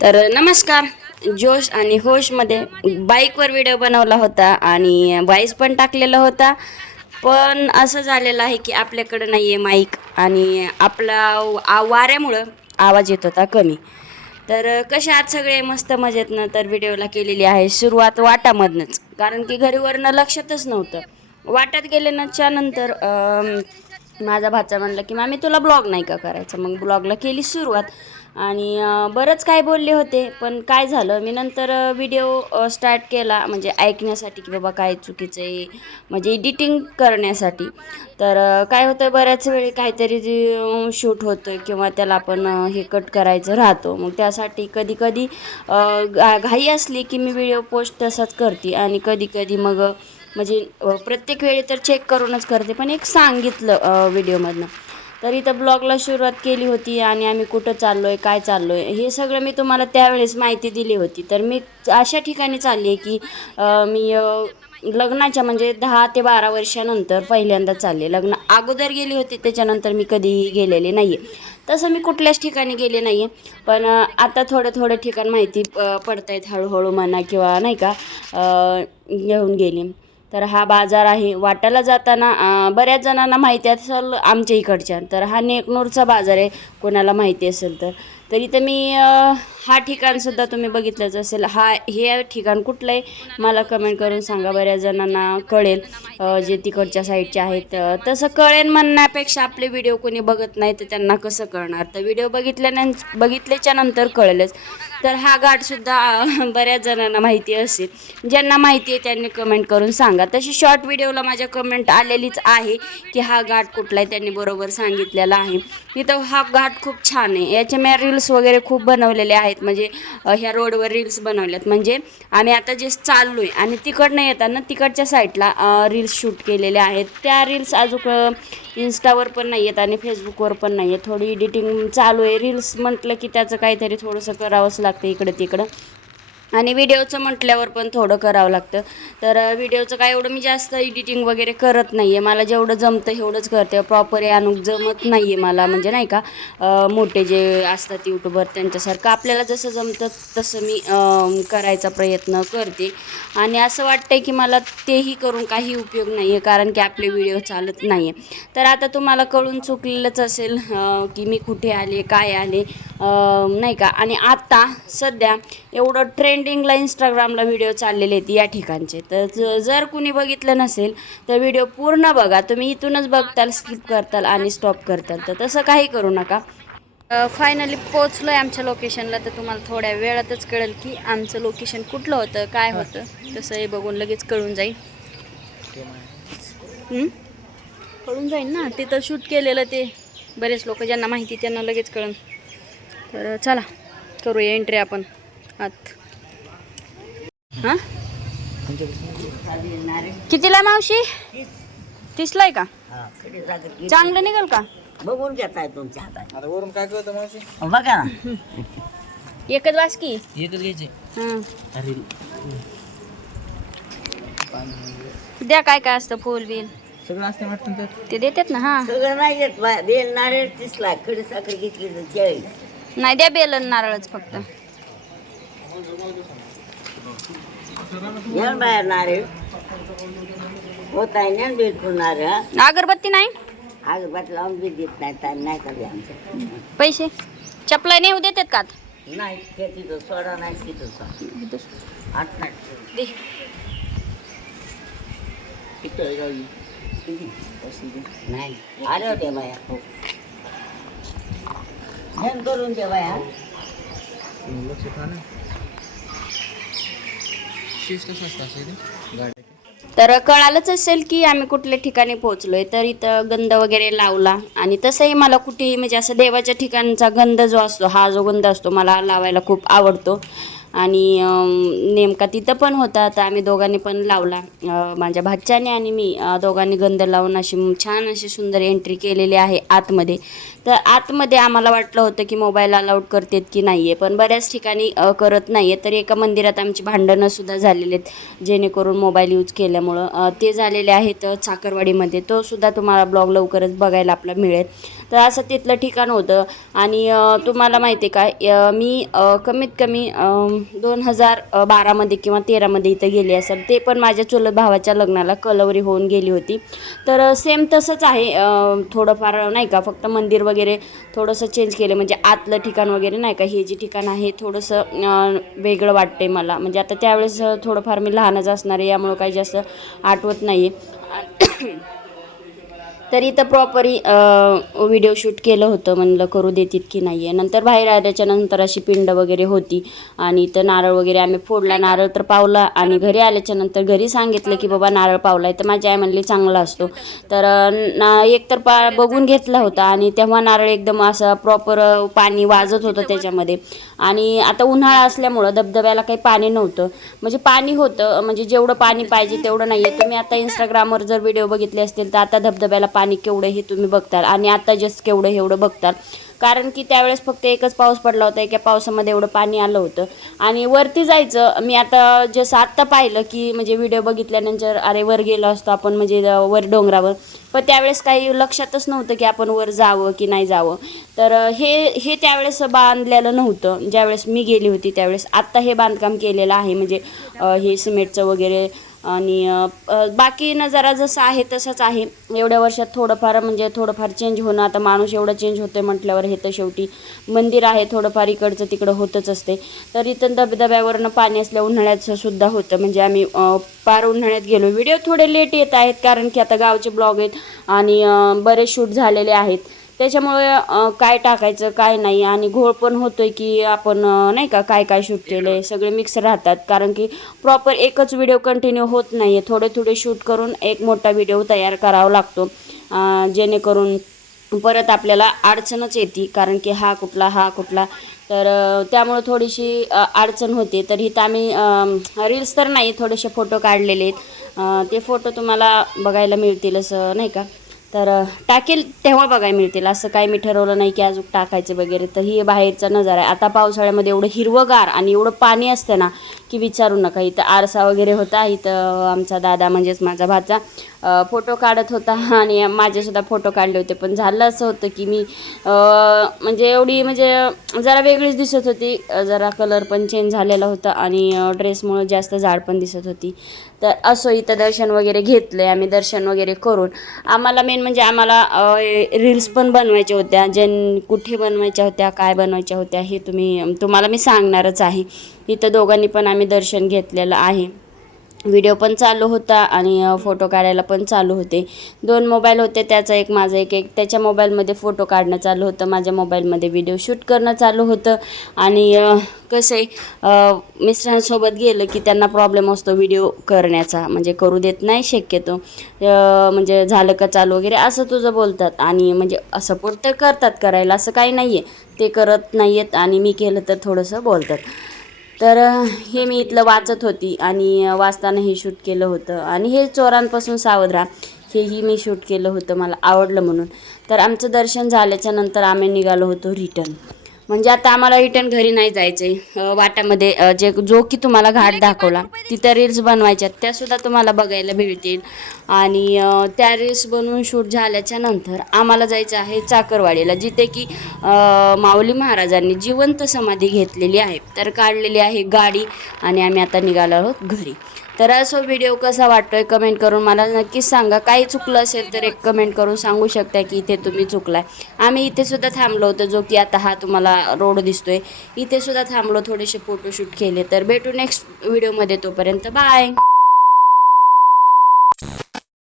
तर नमस्कार. जोश आणि होशमध्ये बाईकवर व्हिडिओ बनवला होता आणि व्हॉइस पण टाकलेला होता. पण असं झालेलं आहे की आपल्याकडं नाही आहे माईक आणि आपला वाऱ्यामुळं आवाज येत होता कमी. तर कशा आहात सगळे? मस्त मजेतनं. तर व्हिडिओला केलेली आहे सुरुवात वाटामधनंच, कारण की घरीवरनं लक्षातच नव्हतं. वाटात गेल्याच्या नंतर माझा भाचा म्हणला की मामी तुला ब्लॉग नाही का करायचा. मग ब्लॉगला केली सुरुवात आणि बरंच काय बोलले होते. पण काय झालं, मी नंतर व्हिडिओ स्टार्ट केला म्हणजे ऐकण्यासाठी की बाबा काय चुकीचं आहे, म्हणजे एडिटिंग करण्यासाठी. तर काय होतं, बऱ्याच वेळी काहीतरी शूट होतं किंवा त्याला आपण हे कट करायचं राहतो. मग त्यासाठी कधी कधी घाई असली की मी व्हिडिओ पोस्ट तसाच करते आणि कधी कधी मग म्हणजे प्रत्येक वेळी तर चेक करूनच करते, पण एक सांगितलं व्हिडिओमधनं. तर इथं ब्लॉगला सुरुवात केली होती आणि आम्ही कुठं चाललो आहे, काय चाललो आहे, हे सगळं मी तुम्हाला त्यावेळेस माहिती दिली होती. तर मी अशा ठिकाणी चालली आहे की मी लग्नाच्या म्हणजे 10 ते 12 वर्षानंतर पहिल्यांदा चालले. लग्न अगोदर गेली होती, त्याच्यानंतर मी कधीही गेलेले नाही आहे. तसं मी कुठल्याच ठिकाणी गेले नाही आहे. पण आता थोडं थोडं ठिकाण माहिती पडत आहेत हळूहळू म्हणा किंवा नाही का घेऊन गेली. तर हा बाजार आहे. वाटाला जाताना बऱ्याच जणांना माहिती असेल आमच्या इकडच्या, तर हा नेकनूरचा बाजार आहे, कोणाला माहिती असेल तर. तर इथं मी हा ठिकाणसुद्धा तुम्ही बघितलंच असेल. हे ठिकाण कुठलं आहे मला कमेंट करून सांगा, बऱ्याच जणांना कळेल जे तिकडच्या साईडचे आहेत. तसं कळेल म्हणण्यापेक्षा आपले व्हिडिओ कोणी बघत नाही तर त्यांना कसं कळणार, तर व्हिडिओ बघितल्याच्या नंतर कळेलच. तर हा घाटसुद्धा बऱ्याच जणांना माहिती असेल. ज्यांना माहिती आहे त्यांनी कमेंट करून सांगा. तशी शॉर्ट व्हिडिओला माझ्या कमेंट आलेलीच आहे की हा घाट कुठला आहे, त्यांनी बरोबर सांगितलेला आहे. इथं हा घाट खूप छान आहे. याचे मी रील्स वगैरे खूप बनवलेले आहेत, म्हणजे ह्या रोडवर रील्स बनवल्यात. म्हणजे आम्ही आता जे चाललो आहे आणि तिकडनं येताना तिकडच्या साईडला रील्स शूट केलेले आहेत. त्या रील्स अजून इंस्टावर पण नाही आहेत आणि फेसबुकवर पण नाही आहे. थोडी एडिटिंग चालू आहे. रील्स म्हटलं की त्याचं काहीतरी थोडंसं करावंच लागतं इकडं तिकडं, आणि व्हिडिओचं म्हटल्यावर पण थोडं करावं लागतं. तर व्हिडिओचं काय एवढं मी जास्त एडिटिंग वगैरे करत नाही आहे. मला जेवढं जमतं एवढंच करते. प्रॉपर आणून जमत नाही आहे मला, म्हणजे नाही का मोठे जे असतात यूट्यूबर त्यांच्यासारखं आपल्याला जसं जमतं तसं मी करायचा प्रयत्न करते. आणि असं वाटतं की मला तेही करून काही उपयोग नाही आहे, कारण की आपले व्हिडिओ चालत नाही आहे. तर आता तुम्हाला कळून चुकलेलंच असेल की मी कुठे आले, काय आले, नाही का. आणि आता सध्या एवढं ट्रेंडिंगला इंस्टाग्रामला व्हिडिओ चाललेले आहेत या ठिकाणचे. तर जर कुणी बघितलं नसेल तर व्हिडिओ पूर्ण बघा. तुम्ही इथूनच बघताल, स्किप करताल आणि स्टॉप करताल, तर तसं काही करू नका. फायनली पोचलो आहे आमच्या लोकेशनला. तर तुम्हाला थोड्या वेळातच कळेल की आमचं लोकेशन कुठलं होतं, काय होतं. तसं हे बघून लगेच कळून जाईल. कळून जाईल ना, तिथं शूट केलेलं ते बरेच लोक ज्यांना माहिती त्यांना लगेच कळून. तर चला करूया एंट्री आपण आत. हां कितीला मावशी? 30ला आहे का? चांगलं निघाल का? बघून घेताय तुमच्या हातात. आता वरून काय कळतं मावशी? बघा ना. एकच वासकी. एकच घ्यायचे. हां अरे द्या काय काय असतं, फुल बिल सगळं असते वाटतं तर. ते देतात ना. हां सगळं नाही घेत बेल नारळ 30 खडी साखर घेतली तर 40. नाही, द्या बेलन नारळच फक्त. घ्या बाहेर नारळ होत आहे ना बिलकुल नारळ. अगरबत्ती नाही, अगरबत्ती लावून बी देत नाही, टाइम नाही करते आमचं. पैसे चपला नेऊ देतात का? नाही ते तिथं सोडा नाही तिथं सोडा आठ नाही दे. तिथं जाऊ नाही आले होते बाया. हो ध्यान करून दे बाया. लक्षात आलं. शिस्त स्वस्त असते ते गाडी. तर कळालंच असेल की आम्ही कुठल्या ठिकाणी पोहोचलोय. तर इथं गंध वगैरे लावला आणि तसंही मला कुठेही म्हणजे असं देवाच्या ठिकाणचा गंध जो असतो, हा जो गंध असतो मला लावायला खूप आवडतो. आणि नेमका तिथं पण होता, तर आम्ही दोघांनी पण लावला. माझ्या भाच्याने आणि मी दोघांनी गंध लावून अशी छान अशी सुंदर एंट्री केलेली आहे आतमध्ये. तर आतमध्ये आम्हाला वाटलं होतं की मोबाईल अलाउड करतात की नाही आहे, पण बऱ्याच ठिकाणी करत नाही आहे. तर एका मंदिरात आमची भांडणंसुद्धा झालेली आहेत जेणेकरून मोबाईल यूज केल्यामुळं. ते झालेले आहेत चाकरवाडीमध्ये. तो सुद्धा तुम्हाला ब्लॉग लवकरच बघायला आपला मिळेल. तर असं तिथलं ठिकाण होतं. आणि तुम्हाला माहिती आहे काय, मी कमीत कमी 2012मध्ये किंवा 13मध्ये इथं गेली असेल. ते पण माझ्या चुलत भावाच्या लग्नाला कलवरी होऊन गेली होती. तर सेम तसंच आहे, थोडंफार नाही का, फक्त मंदिर वगैरे थोडंसं चेंज केलं. म्हणजे आतलं ठिकाण वगैरे नाही का, हे जे ठिकाण आहे थोडंसं वेगळं वाटते मला. म्हणजे आता त्यावेळेस थोडंफार मी लहानच असणार आहे, यामुळं काही जास्त आठवत नाही आहे. तर इथं प्रॉपरी व्हिडिओ शूट केलं होतं. म्हणलं करू देतील की नाही आहे. नंतर बाहेर आल्याच्या नंतर अशी पिंड वगैरे होती आणि इथं नारळ वगैरे आम्ही फोडला. नारळ तर पावला आणि घरी आल्याच्या नंतर घरी सांगितलं की बाबा नारळ पावला आहे. तर माझी आई म्हणली चांगला असतो. तर एकतर बघून घेतला होता आणि तेव्हा नारळ एकदम असं प्रॉपर पाणी वाजत होतं त्याच्यामध्ये. आणि आता उन्हाळा असल्यामुळं धबधब्याला काही पाणी नव्हतं. म्हणजे पाणी होतं, म्हणजे जेवढं पाणी पाहिजे तेवढं नाही आहे. तुम्ही आता इंस्टाग्रामवर जर व्हिडिओ बघितले असतील तर आता धबधब्याला पाणी केवढं हे तुम्ही बघताल आणि आता जस्ट केवढं एवढं बघताल. कारण की त्यावेळेस फक्त एकच पाऊस पडला होता, एका पावसामध्ये एवढं पाणी आलं होतं. आणि वरती जायचं मी आता जसं आत्ता पाहिलं की म्हणजे व्हिडिओ बघितल्यानंतर अरे वर गेलो असतो आपण, म्हणजे वर डोंगरावर. पण त्यावेळेस काही लक्षातच नव्हतं की आपण वर जावं की नाही जावं. तर हे त्यावेळेस बांधलेलं नव्हतं ज्यावेळेस मी गेली होती त्यावेळेस. आत्ता हे बांधकाम केलेलं आहे, म्हणजे हे सिमेंटचं वगैरे. आणि बाकी नजारा जसा आहे तसाच आहे. एवढ्या वर्षात थोडंफार चेंज होणं, आता माणूस एवढं चेंज होतं म्हटल्यावर हे तर शेवटी मंदिर आहे, थोडंफार इकडचं तिकडं होतच असते. तर इथं धबधब्यावरनं पाणी असल्या उन्हाळ्याचं सुद्धा होतं. म्हणजे आम्ही पार उन्हाळ्यात गेलो. व्हिडिओ थोडे लेट येत आहेत कारण की आता गावचे ब्लॉग आहेत आणि बरेच शूट झालेले आहेत. त्याच्यामुळे काय टाकायचं काय नाही, आणि घोळ पण होतोय की आपण नाही का काय काय शूट केलं आहे, सगळे मिक्स राहतात. कारण की प्रॉपर एकच व्हिडिओ कंटिन्यू होत नाही आहे, थोडे थोडे शूट करून एक मोठा व्हिडिओ तयार करावा लागतो. जेणेकरून परत आपल्याला अडचणच येते, कारण की हा कुठला. तर त्यामुळे थोडीशी अडचण होते. तर इथं आम्ही रील्स तर नाही, थोडेसे फोटो काढलेले आहेत. ते फोटो तुम्हाला बघायला मिळतील असं नाही का. तर टाकेल तेव्हा बघायला मिळतील, असं काही मी ठरवलं नाही की अजून टाकायचं वगैरे. तर ही बाहेरचा नजारा आहे. आता पावसाळ्यामध्ये एवढं हिरवंगार आणि एवढं पाणी असतं ना की विचारू नका. इथं आरसा वगैरे होता. इथं आमचा दादा म्हणजेच माझा भाचा फोटो काढत होता आणि माझेसुद्धा फोटो काढले होते. पण झालं असं होतं की मी म्हणजे एवढी म्हणजे जरा वेगळीच दिसत होती. जरा कलर पण चेंज झालेला होता आणि ड्रेसमुळं जास्त जाड पण दिसत होती. तर असं इथं दर्शन वगैरे घेतलं आहे आम्ही. दर्शन वगैरे करून आम्हाला मेन म्हणजे आम्हाला रील्स पण बनवायच्या होत्या. कुठे बनवायच्या होत्या, काय बनवायच्या होत्या हे तुम्हाला मी सांगणारच आहे. इथं दोघांनी पण आम्ही दर्शन घेतलेलं आहे. व्हिडिओ पण चालू होता आणि फोटो काढायला पण चालू होते. 2 मोबाईल होते, त्याचा एक माझा एक त्याच्या मोबाईलमध्ये फोटो काढणं चालू होतं, माझ्या मोबाईलमध्ये व्हिडिओ शूट करणं चालू होतं. आणि कसं आहे मिस्टरांसोबत गेलं की त्यांना प्रॉब्लेम असतो व्हिडिओ करण्याचा, म्हणजे करू देत नाही शक्यतो. म्हणजे झालं का चालू वगैरे असं तुझं बोलतात. आणि म्हणजे सपोर्ट तर करतात करायला, असं काही नाही आहे, ते करत नाही आहेत आणि मी केलं तर थोडंसं बोलतात. तर हे मी इथलं वाचत होती आणि वाचताना हे शूट केलं होतं. आणि हे चोरांपासून सावध राहा हेही मी शूट केलं होतं, मला आवडलं म्हणून. तर आमचं दर्शन झाल्याच्या नंतर आम्ही निघालो होतो रिटर्न. म्हणजे आता आम्हाला रिटर्न घरी नाही जायचं आहे. वाटामध्ये जो की तुम्हाला घाट दाखवला तिथं रील्स बनवायच्या, त्यासुद्धा तुम्हाला बघायला मिळतील. आणि त्या रील्स बनवून शूट झाल्याच्या नंतर आम्हाला जायचं आहे चाकरवाडीला, जिथे की माऊली महाराजांनी जिवंत समाधी घेतलेली आहे. तर काढलेली आहे गाडी आणि आम्ही आता निघालो आहोत घरी. तर असं व्हिडिओ कसा वाटतोय कमेंट करून मला नक्कीच सांगा. काही चुकलं असेल तर एक कमेंट करून सांगू शकता की इथे तुम्ही चुकलाय. आम्ही इथे सुद्धा थांबलो होतो, जो की आता हा तुम्हाला रोड दिसतोय, इथे सुद्धा थांबलो, थोडेसे फोटोशूट केले. तर भेटू नेक्स्ट व्हिडिओमध्ये, तोपर्यंत बाय.